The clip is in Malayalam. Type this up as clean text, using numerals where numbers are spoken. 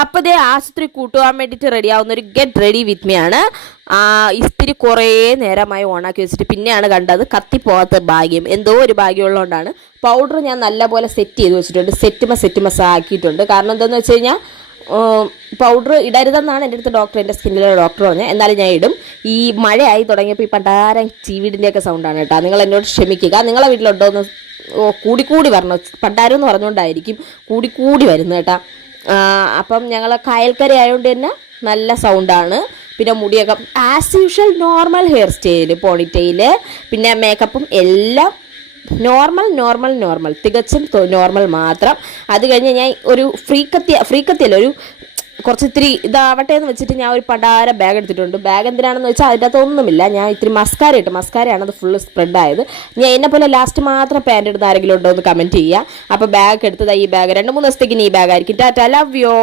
അപ്പോൾ ഇതേ ആശുപത്രി കൂട്ടുവാൻ വേണ്ടിയിട്ട് റെഡി ആവുന്ന ഒരു ഗെറ്റ് റെഡി വിത്ത് മീ ആണ്. ഇസ്തിരി കുറേ നേരമായി ഓണാക്കി വെച്ചിട്ട് പിന്നെയാണ് കണ്ടത്. കത്തിപ്പോകാത്ത ഭാഗ്യം, എന്തോ ഒരു ഭാഗ്യമുള്ളതുകൊണ്ടാണ്. പൗഡർ ഞാൻ നല്ലപോലെ സെറ്റ് ചെയ്ത് വെച്ചിട്ടുണ്ട്, സെറ്റുമസ് ആക്കിയിട്ടുണ്ട്. കാരണം എന്താണെന്ന് വെച്ച് കഴിഞ്ഞാൽ പൗഡർ ഇടരുതെന്നാണ് എൻ്റെ അടുത്ത് എൻ്റെ സ്കിന്നിലെ ഡോക്ടർ പറഞ്ഞത്. എന്നാലും ഞാൻ ഇടും. ഈ മഴയായി തുടങ്ങിയപ്പോൾ ഈ പണ്ടാരം ചീവീടിൻ്റെയൊക്കെ സൗണ്ടാണ് കേട്ടോ. നിങ്ങൾ എന്നോട് ക്ഷമിക്കുക. നിങ്ങളെ വീട്ടിലുണ്ടോ എന്ന് കൂടിക്കൂടി വരണം. പണ്ടാരം എന്ന് പറഞ്ഞുകൊണ്ടായിരിക്കും കൂടിക്കൂടി വരുന്നത് കേട്ടോ. അപ്പം ഞങ്ങൾ കായൽക്കര ആയതുകൊണ്ട് തന്നെ നല്ല സൗണ്ടാണ്. പിന്നെ മുടിയൊക്കെ as usual normal hair style, ponytail, പിന്നെ മേക്കപ്പും എല്ലാം നോർമൽ തികച്ചും നോർമൽ മാത്രം. അത് കഴിഞ്ഞ് ഞാൻ ഒരു ഫ്രീക്കത്തിയല്ല, ഒരു കുറച്ച് ഇത്തിരി ഇതാവട്ടെ എന്ന് വെച്ചിട്ട് ഞാൻ ഒരു പണ്ടാര ബാഗ് എടുത്തിട്ടുണ്ട്. ബാഗ് എന്തിനാണെന്ന് വെച്ചാൽ അതിൻ്റെ അകത്തൊന്നുമില്ല. ഞാൻ ഇത്തിരി മസ്കാരയാണ് അത് ഫുള്ള് സ്പ്രെഡായത്. ഞാൻ എന്നെ പോലെ ലാസ്റ്റ് മാത്രം പാൻറ് എടുത്ത് ആരെങ്കിലും ഉണ്ടോ എന്ന് കമൻറ്റ് ചെയ്യുക. അപ്പോൾ ബാഗ് എടുത്തതായി ഈ ബാഗ് 2-3 ദിവസത്തേക്ക് ഈ ബാഗ് ആയിരിക്കും. Tata, love you.